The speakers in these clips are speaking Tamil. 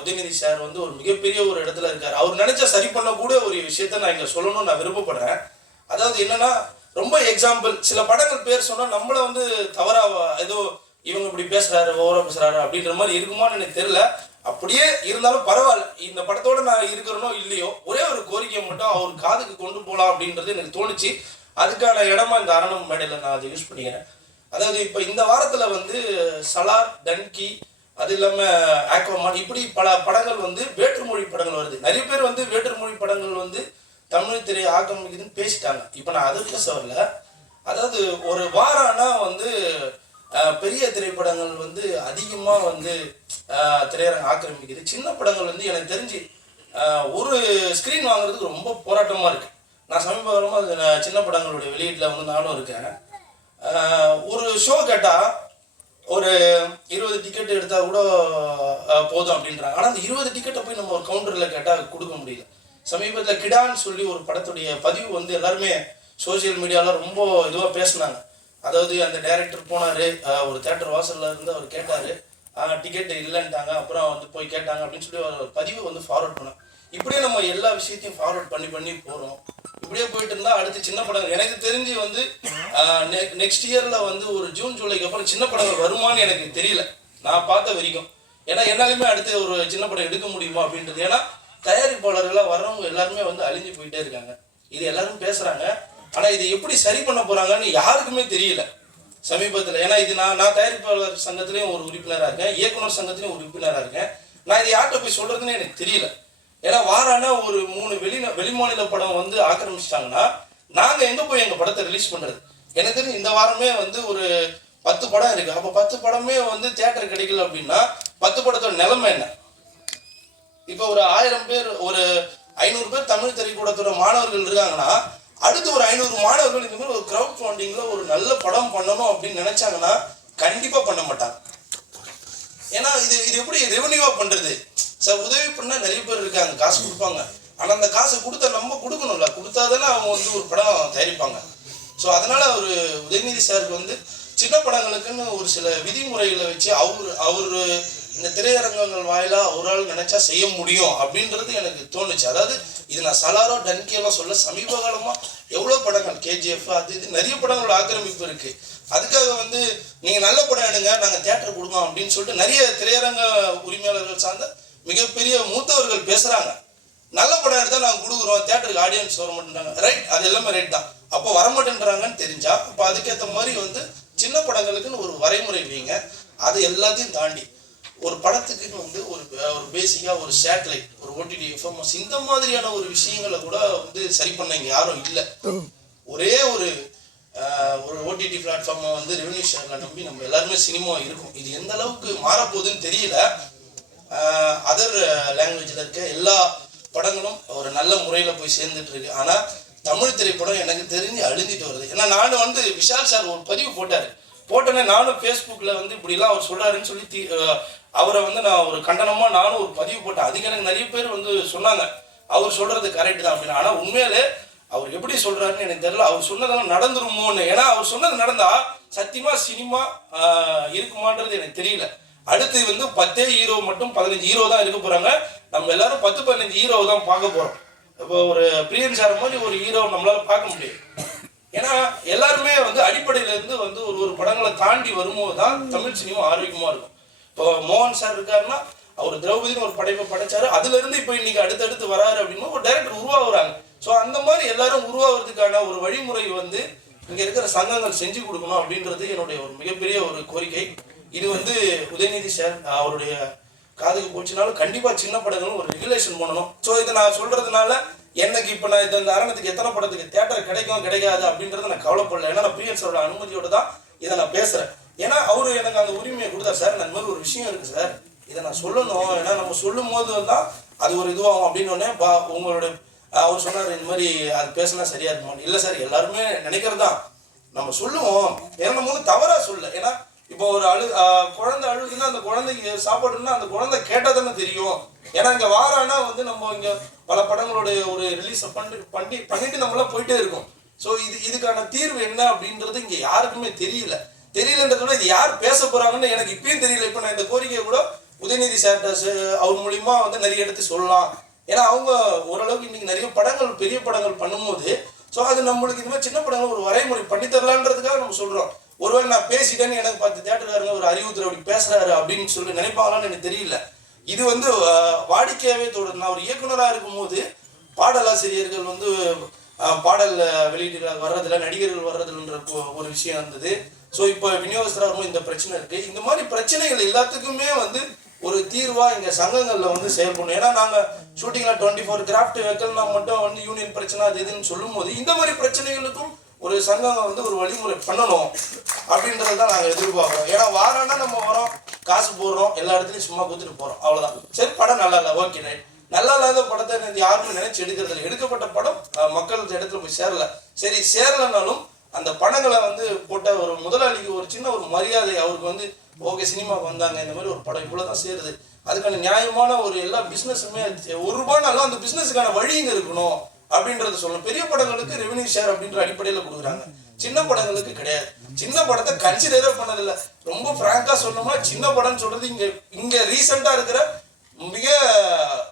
உதயநிதி சார் வந்து ஒரு மிகப்பெரிய ஒரு இடத்துல இருக்கார். அவர் நினைச்சா சரி பண்ணக்கூடிய ஒரு விஷயத்த நான் இங்கே சொல்லணும்னு நான் விருப்பப்படுறேன். அதாவது என்னன்னா ரொம்ப எக்ஸாம்பிள் சில படங்கள் பேர் சொன்னால் நம்மளை வந்து தவறாக ஏதோ இவங்க இப்படி பேசுறாரு ஓவரா பேசுறாரு அப்படின்ற மாதிரி இருக்குமான்னு எனக்கு தெரியல. அப்படியே இருந்தாலும் பரவாயில்ல. இந்த படத்தோட நான் இருக்கிறனோ இல்லையோ ஒரே ஒரு கோரிக்கையை மட்டும் அவர் காதுக்கு கொண்டு போகலாம் அப்படின்றது எனக்கு தோணுச்சு. அதுக்கான இடமா இந்த அரணம் மேடையில் நான் அதை யூஸ் பண்ணிக்கிறேன். அதாவது இப்போ இந்த வாரத்தில் வந்து சலார் டன்கி அது இல்லாமல் ஆக்வமான் இப்படி பல படங்கள் வந்து வேற்றுமொழி படங்கள் வருது. நிறைய பேர் வந்து வேற்றுமொழி படங்கள் வந்து தமிழ் திரை ஆக்கிரமிக்குதுன்னு பேசிட்டாங்க. இப்போ நான் அது பேச வரல அதாவது ஒரு வாரம்னா வந்து பெரிய திரைப்படங்கள் வந்து அதிகமாக வந்து திரையரங்கம் ஆக்கிரமிக்குது. சின்ன படங்கள் வந்து எனக்கு தெரிஞ்சு ஒரு ஸ்க்ரீன் வாங்குறதுக்கு ரொம்ப போராட்டமாக இருக்குது நான் சமீப காலமாக சின்ன படங்களுடைய வெளியீட்டில் வந்து நானும் இருக்கேன். ஒரு ஷோ கேட்டால் ஒரு இருபது டிக்கெட் எடுத்தால் கூட போதும் அப்படின்றாங்க. ஆனால் அந்த இருபது டிக்கெட்டை போய் நம்ம ஒரு கவுண்டரில் கேட்டால் கொடுக்க முடியல. சமீபத்தில் கிடான்னு சொல்லி ஒரு படத்துடைய பதிவு வந்து எல்லாருமே சோஷியல் மீடியாவில் ரொம்ப இதுவாக பேசினாங்க. அதாவது அந்த டைரக்டர் போனார் ஒரு தேட்டர் வாசல்ல இருந்து அவர் கேட்டார் டிக்கெட் இல்லைன்ட்டாங்க அப்புறம் வந்து போய் கேட்டாங்க அப்படின்னு சொல்லி ஒரு பதிவு வந்து ஃபார்வர்ட் பண்ணாங்க இப்படியே நம்ம எல்லா விஷயத்தையும் ஃபார்வர்ட் பண்ணி பண்ணி போகிறோம் இப்படியே போயிட்டு இருந்தா அடுத்து சின்ன படங்கள் எனக்கு தெரிஞ்சு வந்து நெக்ஸ்ட் இயர்ல வந்து ஒரு ஜூன் ஜூலைக்கு அப்புறம் சின்ன படங்கள் வருமான்னு எனக்கு தெரியல. நான் பார்த்த வரைக்கும். ஏன்னா என்னாலுமே அடுத்து ஒரு சின்ன படம் எடுக்க முடியுமா அப்படின்றது. ஏன்னா தயாரிப்பாளர்களாக வர்றவங்க எல்லாருமே வந்து அழிஞ்சு போயிட்டே இருக்காங்க. இது எல்லாரும் பேசுறாங்க. ஆனா இதை எப்படி சரி பண்ண போறாங்கன்னு யாருக்குமே தெரியல. சமீபத்தில். ஏன்னா இது நான் நான் தயாரிப்பாளர் சங்கத்திலையும் ஒரு உறுப்பினராக இருக்கேன். இயக்குனர் சங்கத்திலையும் ஒரு உறுப்பினராக இருக்கேன். நான் இது யார்கிட்ட போய் சொல்றதுன்னு எனக்கு தெரியல. ஏன்னா வாரானா ஒரு மூணு வெளி வெளிமாநில படம் வந்து ஆக்கிரமிச்சிட்டாங்கன்னா நாங்க எங்க போய் எங்க படத்தை ரிலீஸ் பண்றது? எனக்கு தெரிஞ்சு இந்த வாரமே வந்து ஒரு பத்து படம் இருக்கு. அப்ப பத்து படமே வந்து தியேட்டர் கிடைக்கல அப்படின்னா பத்து படத்தோட நிலைமை என்ன? இப்போ ஒரு ஆயிரம் பேர் ஒரு ஐநூறு பேர் தமிழ் திரைக்கூடத்தோட மாணவர்கள் இருக்காங்கன்னா அடுத்து ஒரு ஐநூறு மாணவர்கள் இந்த மாதிரி ஒரு க்ரௌட் ஃபண்டிங்ல ஒரு நல்ல படம் பண்ணணும் அப்படின்னு நினைச்சாங்கன்னா கண்டிப்பா பண்ண மாட்டாங்க. ஏன்னா இது இது எப்படி ரெவன்யூவா பண்றது? சார் உதவி பண்ணால் நிறைய பேர் இருக்காங்க காசு கொடுப்பாங்க. ஆனால் அந்த காசை கொடுத்தா நம்ம கொடுக்கணும்ல. கொடுத்தாதானே அவங்க வந்து ஒரு படம் தயாரிப்பாங்க. ஸோ அதனால் அவர் உதயநிதி சாருக்கு வந்து சின்ன படங்களுக்குன்னு ஒரு சில விதிமுறைகளை வச்சு அவர் அவர் இந்த திரையரங்கங்கள் வாயிலாக அவரால் நினைச்சா செய்ய முடியும் அப்படின்றது எனக்கு தோணுச்சு. அதாவது இது நான் சலாரோ டன்கியெல்லாம் சொல்ல சமீப காலமாக எவ்வளோ படங்கள் கேஜிஎஃப் அது இது நிறைய படங்களோட ஆக்கிரமிப்பு இருக்கு. அதுக்காக வந்து நீங்கள் நல்ல படம் எடுங்க நாங்கள் தேட்டர் கொடுங்க அப்படின்னு சொல்லிட்டு நிறைய திரையரங்க உரிமையாளர்கள் சார்ந்த மிகப்பெரிய மூத்தவர்கள் பேசுறாங்க. நல்ல படம் எடுத்தா நாங்க கொடுக்குறோம் தியேட்டருக்கு ஆடியன்ஸ் வர மாட்டேன்றாங்க. ரைட் அது எல்லாமே ரைட் தான். அப்போ வர மாட்டேன்றாங்கன்னு தெரிஞ்சா அப்போ அதுக்கேற்ற மாதிரி வந்து சின்ன படங்களுக்குன்னு ஒரு வரைமுறை வைங்க. அது எல்லாத்தையும் தாண்டி. ஒரு படத்துக்குன்னு வந்து ஒரு ஒரு பேசிக்காக ஒரு சேட்டலைட் ஒரு ஓடிடி எஃப்எம்எஸ் இந்த மாதிரியான ஒரு விஷயங்களை கூட வந்து சரி பண்ண இங்க யாரும் இல்லை. ஒரே ஒரு ஆஹ், ஒரு ஓடிடி பிளாட்ஃபார்மை வந்து ரெவன்யூ ஷேர்ல நம்பி நம்ம எல்லாருமே சினிமா இருக்கும். இது எந்த அளவுக்கு மாறப்போகுதுன்னு தெரியல. அதர் லாங்குவேஜில் இருக்க எல்லா படங்களும் ஒரு நல்ல முறையில் போய் சேர்ந்துட்டு இருக்கு ஆனால் தமிழ் திரைப்படம் எனக்கு தெரிஞ்சு அழிஞ்சிட்டு வருது. ஏன்னா நானும் வந்து விஷால் சார் ஒரு பதிவு போட்டார். போட்டோன்னே நானும் ஃபேஸ்புக்கில் வந்து இப்படிலாம் அவர் சொல்கிறாருன்னு சொல்லி தீ அவரை வந்து நான் ஒரு கண்டனமாக நானும் ஒரு பதிவு போட்டேன். அதுக்கு எனக்கு நிறைய பேர் வந்து சொன்னாங்க. அவர் சொல்கிறது கரெக்ட் தான் அப்படின்னு. ஆனால் உண்மையிலே அவர் எப்படி சொல்கிறாருன்னு எனக்கு தெரியல. அவர் சொன்னதெல்லாம் நடந்துருமோன்னு. ஏன்னா அவர் சொன்னது நடந்தால் சத்தியமாக சினிமா இருக்குமான்றது எனக்கு தெரியல. அடுத்து வந்து பத்தே ஹீரோ மட்டும் பதினஞ்சு ஹீரோ தான் இருக்க போறாங்க. நம்ம எல்லாரும் பத்து பதினஞ்சு ஹீரோ தான் பார்க்க போறோம். இப்போ ஒரு பிரியன் சார் மாதிரி ஒரு ஹீரோ நம்மளால பார்க்க முடியும். ஏன்னா எல்லாருமே வந்து அடிப்படையில இருந்து வந்து ஒரு ஒரு படங்களை தாண்டி வரும்போது தான் தமிழ் சினிமா ஆரோக்கியமா இருக்கும். இப்போ மோகன் சார் இருக்காருன்னா அவர் திரௌபதினு ஒரு படைப்பை படைச்சாரு. அதுல இருந்து இப்போ இன்னைக்கு அடுத்தடுத்து வராரு அப்படின்னா ஒரு டைரக்டர் உருவாகுறாங்க. ஸோ அந்த மாதிரி எல்லாரும் உருவாகிறதுக்கான ஒரு வழிமுறை வந்து இங்க இருக்கிற சங்கங்கள் செஞ்சு கொடுக்கணும் அப்படின்றது என்னுடைய ஒரு மிகப்பெரிய ஒரு கோரிக்கை. இது வந்து உதயநிதி சார் அவருடைய காதுக்கு போச்சுனாலும் கண்டிப்பாக சின்ன படங்களும் ஒரு ரெகுலேஷன் பண்ணணும். ஸோ இதை நான் சொல்கிறதுனால எனக்கு இப்போ நான் இந்த அரணத்துக்கு எத்தனை படத்துக்கு தேட்டர் கிடைக்கும் கிடைக்காது அப்படின்றத நான் கவலைப்படல. ஏன்னா நான் பிரியன் சாரோட அனுமதியோட தான் இதை நான் பேசுகிறேன் ஏன்னா அவரு எனக்கு அந்த உரிமையை கொடுத்தா சார் நான் இந்த மாதிரி ஒரு விஷயம் இருக்குது சார் இதை நான் சொல்லணும். ஏன்னா நம்ம சொல்லும் போது தான் அது ஒரு இதுவாகும் அப்படின்னு உடனே பா உங்களோட அவர் சொன்னார் இந்த மாதிரி அது பேசினா சரியா இருக்குமா இல்லை சார் எல்லாருமே நினைக்கிறதா நம்ம சொல்லுவோம். ஏன்னா நம்ம வந்து தவறாக சொல்ல ஏன்னா இப்போ ஒரு அழு குழந்தை அழுகுதுன்னா அந்த குழந்தைக்கு சாப்பாடுன்னா அந்த குழந்தை கேட்டால் தானே தெரியும். ஏன்னா இங்கே வாரானா வந்து நம்ம இங்கே பல படங்களுடைய ஒரு ரிலீஸை பண்ணி பண்ணி பண்ணிட்டு நம்மளாம் போயிட்டே இருக்கோம். ஸோ இது இதுக்கான தீர்வு என்ன அப்படின்றது இங்கே யாருக்குமே தெரியல. தெரியலன்றத இது யார் பேச போகிறாங்கன்னு எனக்கு இப்பயும் தெரியல. இப்போ நான் இந்த கோரிக்கையை கூட உதயநிதி சார்டர்ஸ் அவர் மூலிமா வந்து நிறைய எடுத்து சொல்லலாம். ஏன்னா அவங்க ஓரளவுக்கு இன்னைக்கு நிறைய படங்கள் பெரிய படங்கள் பண்ணும்போது ஸோ அது நம்மளுக்கு இந்த மாதிரி சின்ன படங்கள் ஒரு வரைமுறை பண்ணி தரலான்றதுக்காக நம்ம சொல்கிறோம் ஒருவேளை நான் பேசிட்டேன்னு எனக்கு பார்த்து தேட்டருக்காரங்க ஒரு அறிவுத்துறை அப்படி பேசுறாரு அப்படின்னு சொல்லி நினைப்பாங்களான்னு எனக்கு தெரியல. இது வந்து வாடிக்கையாகவே தொடர் தொடரும். நான் ஒரு இயக்குனராக இருக்கும்போது பாடலாசிரியர்கள் வந்து பாடல் வெளியீடு வர்றதில்ல நடிகர்கள் வர்றதுன்ற ஒரு விஷயம் இருந்தது. ஸோ இப்போ விநியோகஸ்தராகவும் இந்த பிரச்சனை இருக்கு. இந்த மாதிரி பிரச்சனைகள் எல்லாத்துக்குமே வந்து ஒரு தீர்வா இங்க சங்கங்கள்ல வந்து செயல்படணும். ஏன்னா நாங்க ஷூட்டிங்ல டுவெண்ட்டி ஃபோர் கிராஃப்ட் வைக்கல்னா மட்டும் வந்து யூனியன் பிரச்சனை அது இதுன்னு சொல்லும்போது இந்த மாதிரி பிரச்சனைகளுக்கும் ஒரு சங்கம் வந்து ஒரு வழிமுறை பண்ணணும் அப்படின்றத தான் நாங்கள் எதிர்பார்க்குறோம். ஏன்னா வாரம்னா நம்ம வரோம் காசு போடுறோம் எல்லா இடத்துலையும் சும்மா கொடுத்துட்டு போகிறோம் அவ்வளோதான் சரி படம் நல்லா இல்லை ஓகே ரைட் நல்லா இல்லாத படத்தை யாருமே நினைச்சு எடுக்கிறது இல்லை எடுக்கப்பட்ட படம் மக்கள் இடத்துல போய் சேரல. சரி சேரலனாலும் அந்த படங்களை வந்து போட்ட ஒரு முதலாளிக்கு ஒரு சின்ன ஒரு மரியாதை அவருக்கு வந்து ஓகே சினிமாவுக்கு வந்தாங்க இந்த மாதிரி ஒரு படம் இவ்வளோ தான் சேருது. அதுக்கான நியாயமான ஒரு எல்லா பிஸ்னஸுமே ஒரு ரூபானாலும் அந்த பிஸ்னஸுக்கான வழிங்க இருக்கணும். அப்படின்றத சொல்லணும். பெரிய படங்களுக்கு ரெவென்யூ ஷேர் அப்படின்ற அடிப்படையில் கொடுக்குறாங்க. சின்ன படங்களுக்கு கிடையாது. சின்ன படத்தை கன்சிடரே பண்ணதில்லை. ரொம்ப ஃப்ராங்கா சொன்னோம்னா சின்ன படம்னு சொல்றது இங்க இங்க ரீசெண்டா இருக்கிற மிக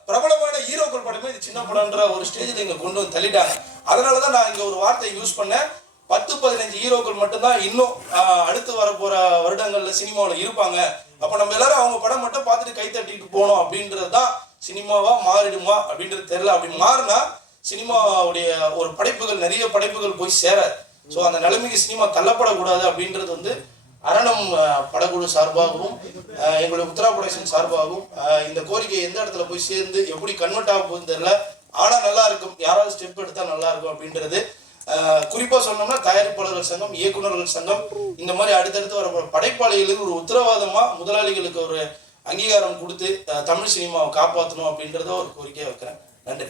பிரபலமான ஹீரோக்கள் படமே இது சின்ன படம்ன்ற ஒரு ஸ்டேஜில் இங்க கொண்டு வந்து தள்ளிட்டாங்க. அதனால தான் நான் இங்க ஒரு வார்த்தையை யூஸ் பண்ணேன். பத்து பதினஞ்சு ஹீரோக்கள் மட்டும்தான் இன்னும் அடுத்து வரப்போகிற வருடங்களில் வருடங்கள்ல சினிமாவில் இருப்பாங்க. அப்ப நம்ம எல்லாரும் அவங்க படம் மட்டும் பார்த்துட்டு கை தட்டிட்டு போனோம் அப்படின்றது தான் சினிமாவா மாறிடுமா அப்படின்றது தெரியல. அப்படி மாறினா சினிமாவுடைய ஒரு படைப்புகள் நிறைய படைப்புகள் போய் சேராது ஸோ அந்த நிலைமைக்கு சினிமா தள்ளப்படக்கூடாது அப்படின்றது வந்து அரணம் படக்குழு சார்பாகவும் எங்களுடைய உத்தரா ப்ரொடக்ஷன் சார்பாகவும் இந்த கோரிக்கை எந்த இடத்துல போய் சேர்ந்து எப்படி கன்வெர்ட் ஆக போகுதுன்னு தெரியல. ஆனால் நல்லா இருக்கும். யாராவது ஸ்டெப் எடுத்தால் நல்லா இருக்கும் அப்படின்றது. குறிப்பாக சொன்னோம்னா தயாரிப்பாளர்கள் சங்கம் இயக்குனர்கள் சங்கம் இந்த மாதிரி அடுத்தடுத்து வர படைப்பாளிகளுக்கு ஒரு உத்தரவாதமாக முதலாளிகளுக்கு ஒரு அங்கீகாரம் கொடுத்து தமிழ் சினிமாவை காப்பாற்றணும் அப்படின்றத ஒரு கோரிக்கையை வைக்கிறேன். நன்றி.